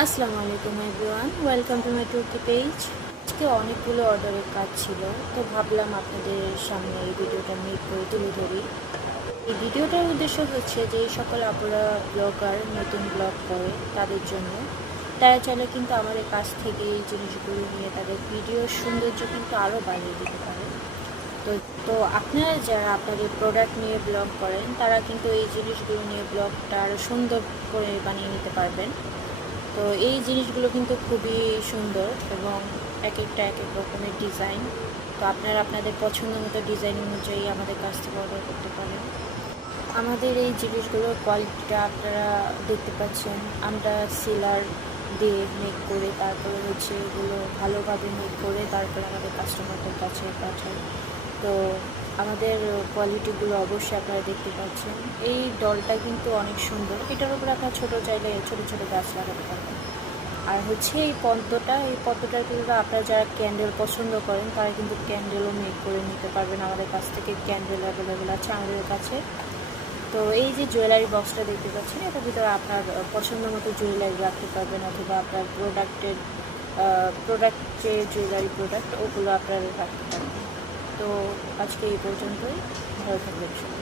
আসসালামু আলাইকুম everyone, welcome to my টুকি পেজ। আজকে অনেকগুলো অর্ডারের কাজ ছিল, তো ভাবলাম আপনাদের সামনে এই ভিডিওটা মেক করে তুলে ধরি। এই ভিডিওটার উদ্দেশ্য হচ্ছে যে এই সকল আপুরা ব্লগার নতুন ব্লগ করে তাদের জন্য। তারা চাইলে কিন্তু আমাদের কাছ থেকে এই জিনিসগুলো নিয়ে তাদের ভিডিওর সৌন্দর্য কিন্তু আরও বাড়িয়ে দিতে পারে। তো তো আপনারা যারা আপনাদের প্রোডাক্ট নিয়ে ব্লগ করেন তারা কিন্তু এই জিনিসগুলো নিয়ে ব্লগটা আরও সুন্দর করে বানিয়ে নিতে পারবেন। তো এই জিনিসগুলো কিন্তু খুবই সুন্দর এবং এক একটা এক এক রকমের ডিজাইন। তো আপনারা আপনাদের পছন্দ মতো ডিজাইন অনুযায়ী আমাদের কাছ থেকে অর্ডার করতে পারেন। আমাদের এই জিনিসগুলোর কোয়ালিটিটা আপনারা দেখতে পাচ্ছেন। আমরা সিলার দিয়ে মেক করে তারপরে হচ্ছে এগুলো ভালোভাবে মেক করে তারপরে আমাদের কাস্টমারদের কাছে পাঠাই। তো আমাদের কোয়ালিটিগুলো অবশ্যই আপনারা দেখতে পাচ্ছেন। এই ডলটা কিন্তু অনেক সুন্দর, এটার উপরে আপনার ছোটো চাইলে ছোটো ছোটো গাছ লাগাতে পারবেন। আর হচ্ছে এই পদ্মটার কিন্তু আপনারা যারা ক্যান্ডেল পছন্দ করেন তারা কিন্তু ক্যান্ডেলও মেক করে নিতে পারবেন। আমাদের কাছ থেকে ক্যান্ডেল অ্যাভেলেবেল আছে আমাদের কাছে। তো এই যে জুয়েলারি বক্সটা দেখতে পাচ্ছেন, এটার ভিতরে আপনার পছন্দ মতো জুয়েলারি রাখতে পারবেন, অথবা আপনার প্রোডাক্ট যে জুয়েলারি প্রোডাক্ট ওগুলো আপনারা রাখতে পারবেন। তো আজকে এই পর্যন্তই। ভালো থাকবেন সবাই।